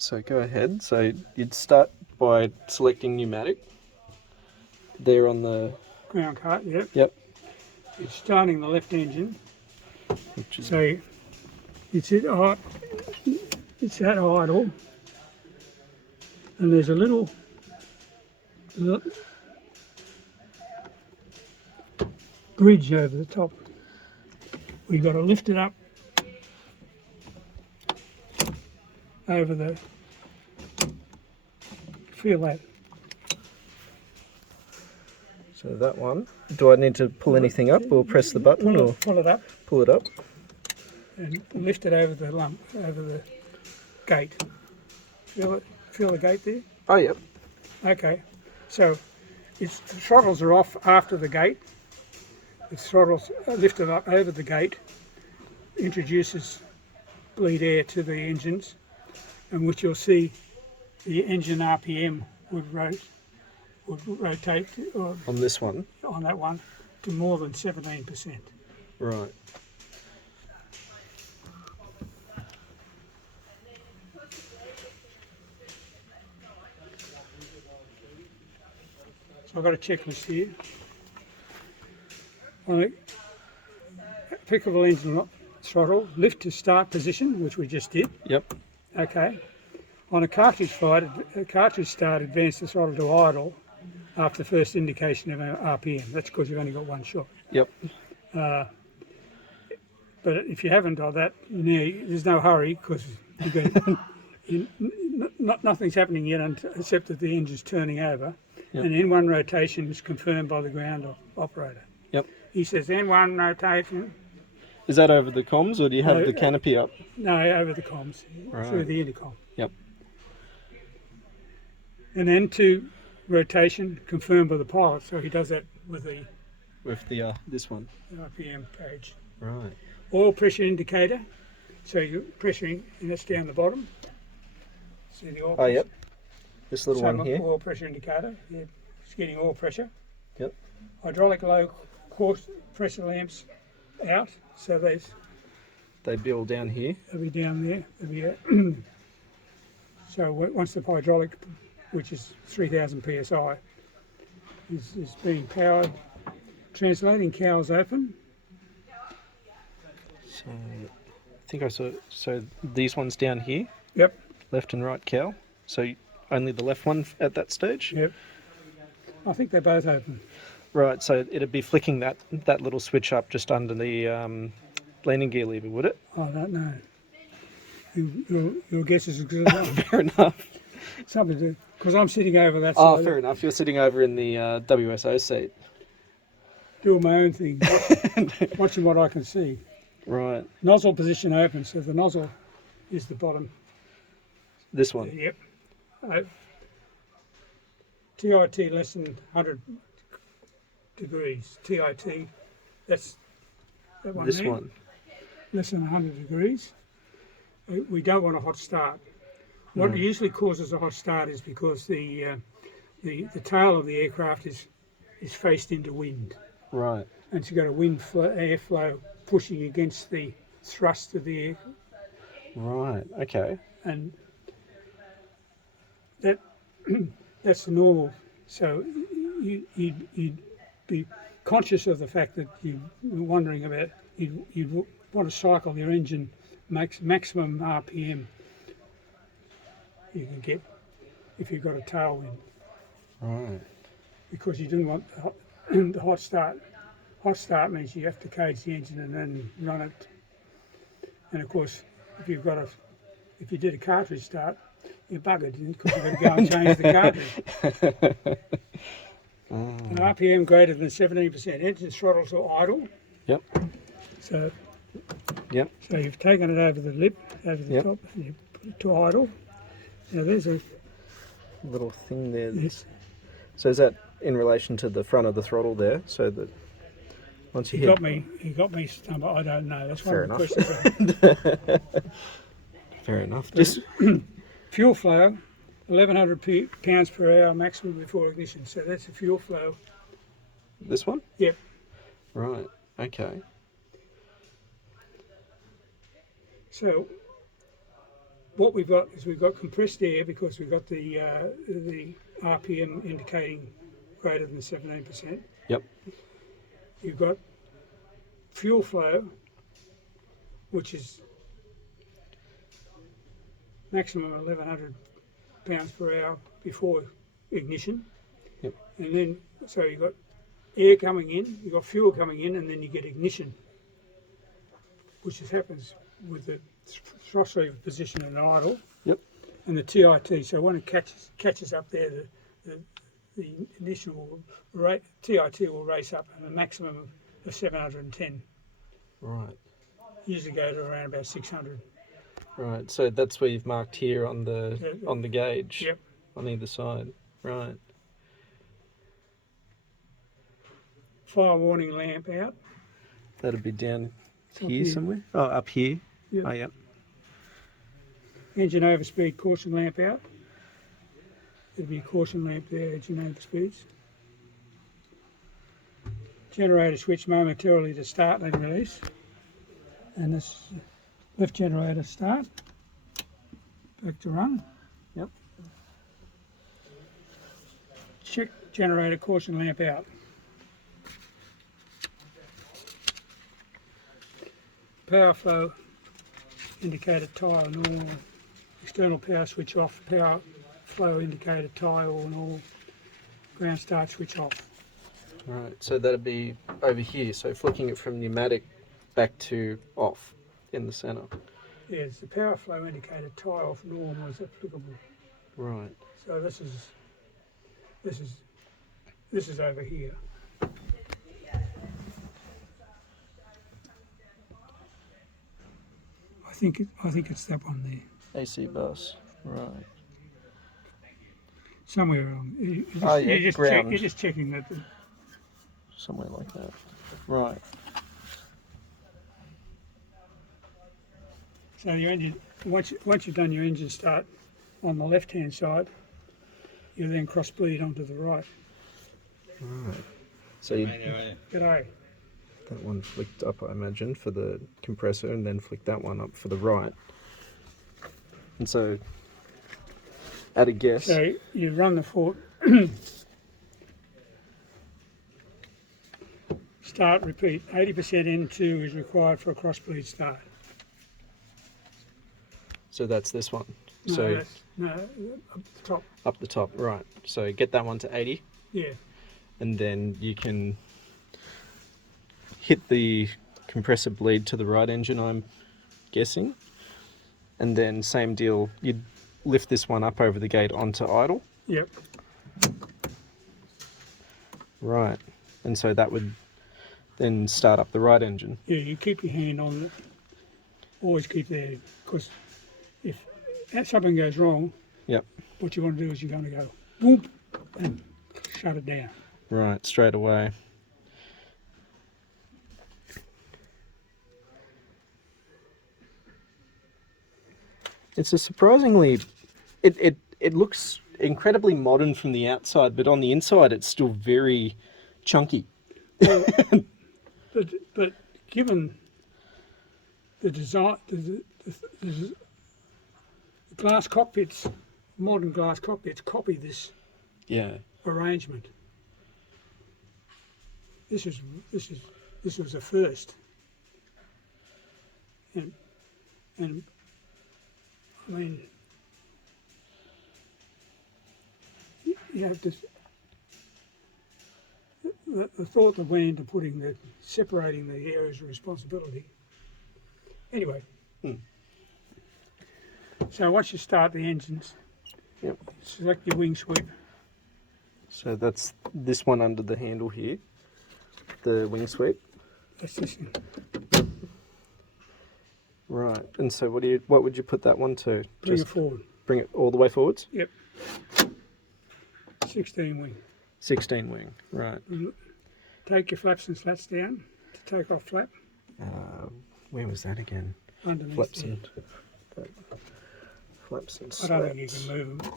So go ahead. So you'd start by selecting pneumatic. There on the ground cart, yep. Yep. It's starting the left engine. Which is, So it's at idle, and there's a little bridge over the top. We've got to lift it up over the, feel that. so that one. Do I need to pull anything up or press the button or Pull it up pull it up? and lift it over the lump, over the gate. Feel it? Feel the gate there? Oh, yep. Okay. So the throttles are off after the gate. The throttles are lifted up over the gate, introduces bleed air to the engines, and which you'll see the engine RPM would rotate On this one? on that one to more than 17%. Right. So I've got a checklist here. On a applicable engine throttle, lift to start position, which we just did. Yep. Okay. On a cartridge start, advance the throttle to idle after the first indication of RPM. That's because you've only got one shot. Yep. But if you haven't got that, there's no hurry because nothing's happening yet except that the engine's turning over. Yep. And N1 rotation is confirmed by the ground operator. Yep. He says N1 rotation. Is that over the comms or do you have the canopy up? No, over the comms, through the intercom. Yep. And N2 rotation confirmed by the pilot, so he does that with the this one. RPM page. Right. Oil pressure indicator, so you're pressuring, and that's down the bottom. See the oil pressure? Oh, yep. This little one here. Oil pressure indicator, yeah, it's getting oil pressure. Yep. Hydraulic low course pressure lamps out, so They build down here. they'll be down there. They'll be so once the hydraulic, which is 3000 psi, is being powered, translating cowls open. So I think I saw. So these ones down here. Yep. Left and right cowl. So only the left one at that stage. Yep. I think they're both open. Right. So it'd be flicking that little switch up just under the landing gear lever, would it? I don't know. Your guess is as good as mine. Fair enough. Something to do, because I'm sitting over that Oh, side. fair enough. You're sitting over in the WSO seat. Doing my own thing, watching what I can see. Right. Nozzle position open, so the nozzle is the bottom. This one. Yep. TIT less than 100 degrees. TIT, that's that one This there. one. Less than 100 degrees. We don't want a hot start. What usually causes a hot start is because the tail of the aircraft is faced into wind. Right. And so you've got a airflow pushing against the thrust of the air. Right. Okay. And that's the normal. So you'd be conscious of the fact that you're wondering about, you'd want to cycle your engine maximum RPM you can get if you've got a tailwind. Right. Because you didn't want the hot start. Hot start means you have to cage the engine and then run it. And of course, if you did a cartridge start, you're buggered because you've got to go and change the cartridge. An RPM greater than 17%. Engine throttles are idle. Yep. So, Yep. so you've taken it over the lip, over the Yep. top, and you put it to idle. Now there's a Little thing there. yes. So is that in relation to the front of the throttle there? So that once you He hit. got me stumbled. I don't know. That's Fair one of the enough. questions. Fair enough. Just Fuel flow, 1100 pounds per hour maximum before ignition. So that's the fuel flow. this one? Yep. Right. Okay. So what we've got is we've got compressed air because we've got the RPM indicating greater than 17%. Yep. You've got fuel flow, which is maximum 1100 pounds per hour before ignition. Yep. And then, so you've got air coming in, you've got fuel coming in, and then you get ignition, which just happens with the thrust lever position and idle. Yep. And the TIT. So when it catches up there, the initial rate, TIT will race up at a maximum of 710. Right. Usually go to around about 600. Right. So that's where you've marked here on the gauge. Yep. On either side. Right. Fire warning lamp out. That'll be down Up here here. somewhere. Oh, up here. Yep. Oh, yep. Engine overspeed caution lamp out. There'll be a caution lamp there, engine overspeeds. Generator switch momentarily to start and release. And this left generator start. Back to run. Yep. Check generator caution lamp out. Power flow indicator tyre normal. External power switch off. Power flow indicator tyre all normal. Ground start switch off. Right. So that'll be over here. So flicking it from pneumatic back to off in the centre. Yes, the power flow indicator tie off normal is applicable. Right. So this is over here. I think it's that one there. AC bus. Right. Somewhere along. You're just checking that. Somewhere like that. Right. So your engine, once you've done your engine start on the left-hand side, you then cross bleed onto the right. Right. So you, G'day. that one flicked up, I imagine, for the compressor, and then flick that one up for the right. And so, at a guess. So you run the fort. Start, repeat. 80% N2 is required for a cross bleed start. So that's this one. No, So up the top. up the top, right. So get that one to 80, Yeah. and then you can hit the compressor bleed to the right engine, I'm guessing. And then same deal, you'd lift this one up over the gate onto idle. Yep. Right. And so that would then start up the right engine. Yeah, you keep your hand on it. Always keep there, because if something goes wrong, Yep. what you want to do is you're going to go boom and shut it down. Right, straight away. It's a surprisingly, it looks incredibly modern from the outside, but on the inside it's still very chunky. But given the design, the glass cockpits, modern glass cockpits copy this Yeah. arrangement. This was a first, and I mean, you have to. The thought that went into separating the areas of responsibility. Anyway, so once you start the engines, Yep. select your wing sweep. So that's this one under the handle here, the wing sweep. That's this one. Right. And so what would you put that one to? Bring Just it forward. bring it all the way forwards? Yep. 16 wing. 16 wing. Right. Take your flaps and slats down to take off flap. Where was that again? Underneath Flaps there. and flaps and I don't think you slats. can move them.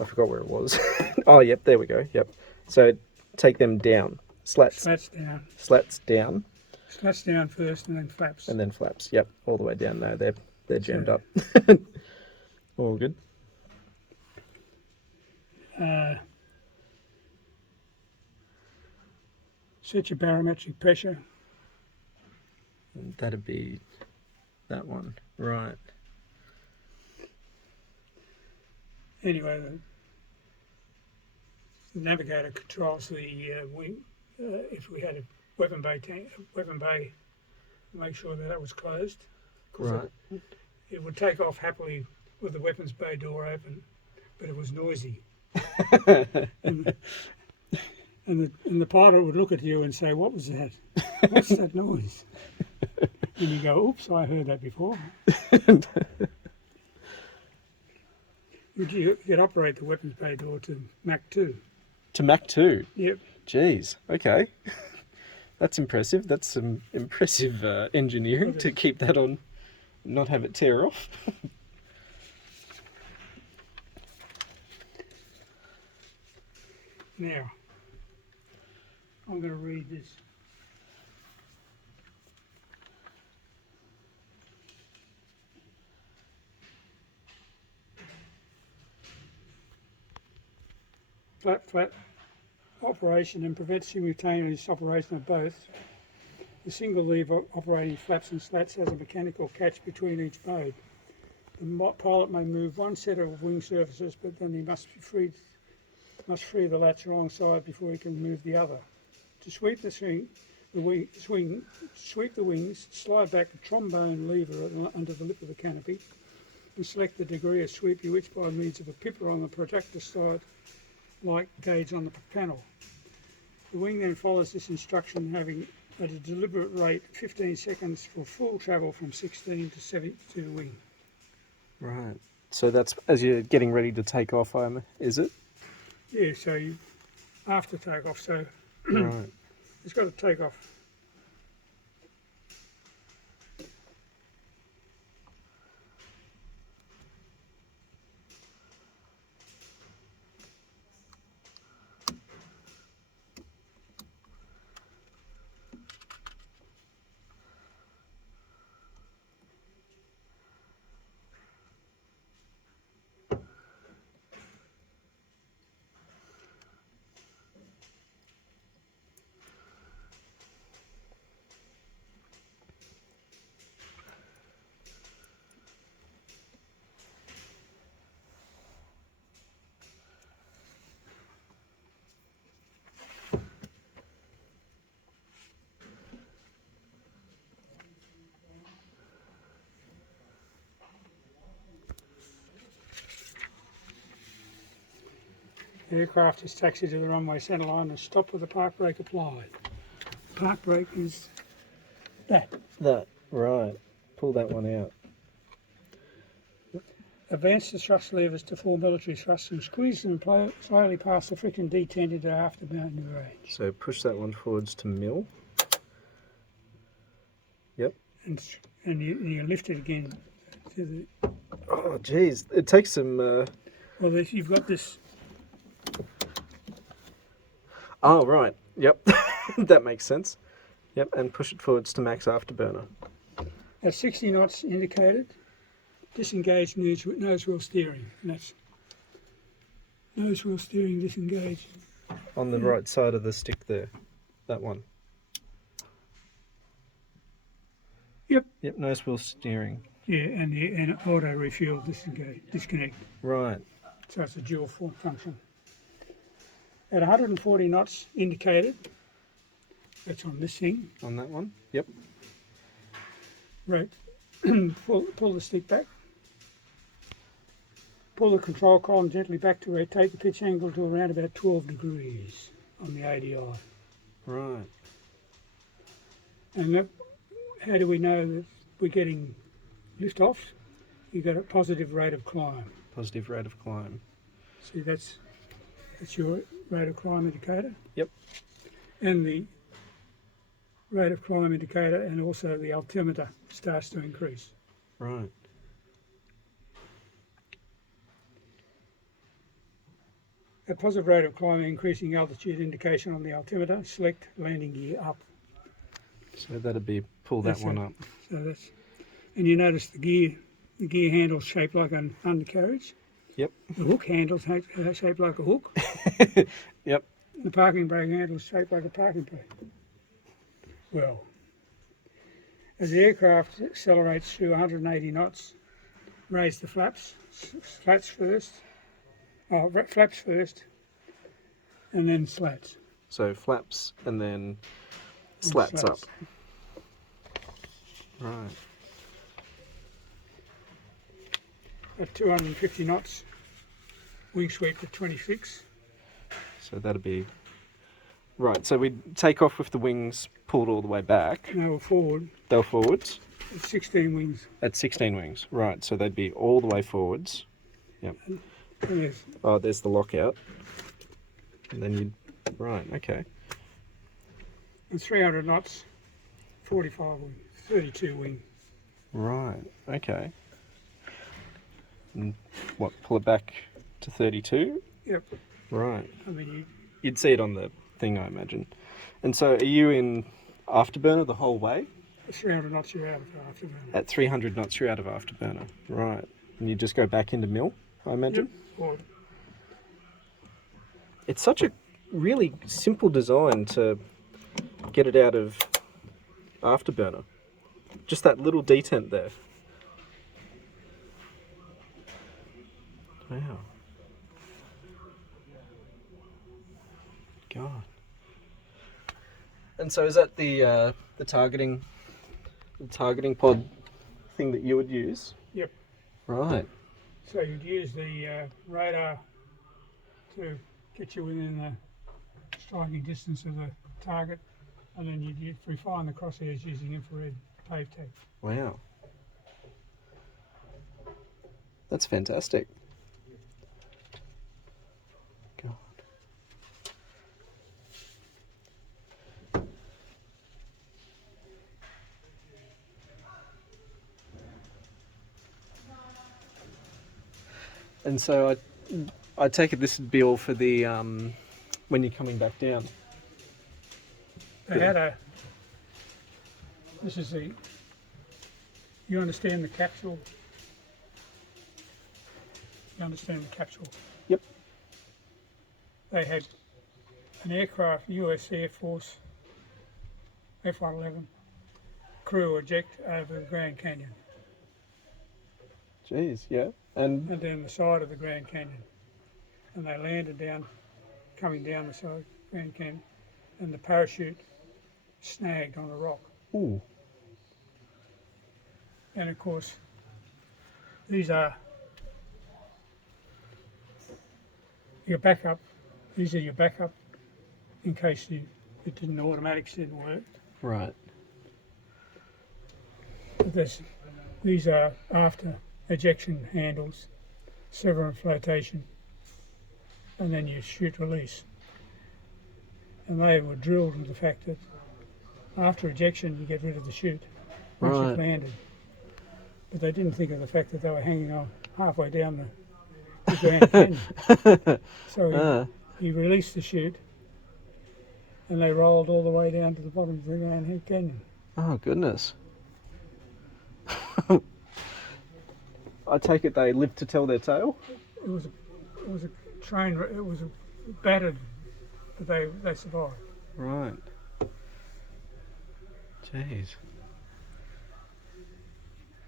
I forgot where it was. Oh, yep, there we go. Yep. So take them down. Slats Slats down. down, Slats down first and then flaps. and then flaps. Yep, all the way down. No, they're They're jammed up. All good. Set your barometric pressure. And that'd be that one, right? Anyway, the navigator controls the wing. If we had a weapon bay, make sure that was closed. Right. It would take off happily with the weapons bay door open, but it was noisy. and the pilot would look at you and say, "What was that? What's that noise?" And you go, "Oops, I heard that before." You could operate the weapons bay door to Mach 2. To Mach 2? Yep. Jeez, okay. That's impressive. That's some impressive engineering to keep that on, not have it tear off. Now, I'm going to read this. Flat operation and prevent simultaneous operation of both. The single lever operating flaps and slats has a mechanical catch between each mode. The pilot may move one set of wing surfaces, but then he must free the latch alongside before he can move the other. To sweep the wings, slide back the trombone lever under the lip of the canopy and select the degree of sweep you wish by means of a pipper on the projector side like gauge on the panel. The wing then follows this instruction, having at a deliberate rate 15 seconds for full travel from 16 to 72 to the wing. Right. So that's as you're getting ready to take off, is it? Yeah, so you after takeoff, so right. It's got to take off. The aircraft is taxied to the runway centreline and stopped with the park brake applied. The park brake is that. That, right. Pull that one out. Advance the thrust levers to full military thrust and squeeze them slowly past the friction detent into afterburner range. So push that one forwards to mill. Yep. And you lift it again to the... Oh, geez. It takes some... Well, you've got this... Oh, right. Yep. That makes sense. Yep, and push it forwards to max afterburner. At 60 knots indicated, disengage nose wheel steering. And that's nose wheel steering disengaged. On the right side of the stick there. That one. Yep. Yep, nose wheel steering. Yeah, and auto refuel disconnect. Right. So it's a dual function. At 140 knots indicated, that's on this thing. On that one? Yep. Right. Pull the stick back. Pull the control column gently back to rotate the pitch angle to around about 12 degrees on the ADI. Right. And how do we know that we're getting lift off? You've got a positive rate of climb. Positive rate of climb. See, that's your rate of climb indicator. Yep. And the rate of climb indicator and also the altimeter starts to increase. Right. A positive rate of climb increasing altitude indication on the altimeter, select landing gear up. So that'd be pull that one up. So that's, and you notice the gear The gear handle's shaped like an undercarriage. Yep. The hook handle's shaped like a hook. Yep. The parking brake handle's shaped like a parking brake. Well, as the aircraft accelerates through 180 knots, raise the flaps first, and then slats. So flaps and then slats up. Right. At 250 knots, wing sweep to 26. So that'd be right. So we take off with the wings pulled all the way back. Now we're forward They're forwards at 16 wings. at 16 wings. Right. So they'd be all the way forwards. Yep. Yes. Oh, there's the lockout. And then you. Right. Okay. And 300 knots, 45 wing, 32 wing. Right. Okay. And what? Pull it back to 32. Yep. Right. I mean, You'd see it on the thing, I imagine. And so, are you in afterburner the whole way? at 300 knots you're out of afterburner. At 300 knots, you're out of afterburner. Right. And you just go back into mill, I imagine? Yep. Or It's such a really simple design to get it out of afterburner. Just that little detent there. Wow. God. And so is that the targeting pod thing that you would use? Yep. Right. So you'd use the radar to get you within the striking distance of the target, and then you'd refine the crosshairs using infrared pave tag. Wow. That's fantastic. God. And so I take it this would be all for the when you're coming back down. They had a. This is the. You understand the capsule? You understand the capsule? Yep. They had an aircraft, US Air Force F-111 crew eject over the Grand Canyon Jeez, yeah. And and down the side of the Grand Canyon. And they landed down, coming down the side of the Grand Canyon, and the parachute snagged on a rock. ooh. And of course, these are your backup. These are your backup in case automatics didn't work. Right. But these are after ejection handles, sever and flotation, and then you chute release. And they were drilled with the fact that after ejection you get rid of the chute once Right. you've landed. But they didn't think of the fact that they were hanging on halfway down the Grand Canyon. So he released the chute and they rolled all the way down to the bottom of the Grand Canyon. Oh, goodness. I take it they lived to tell their tale? It was a train. It was battered, but they survived. Right. Jeez.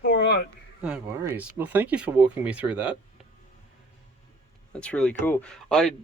All right. No worries. Well, thank you for walking me through that. That's really cool. I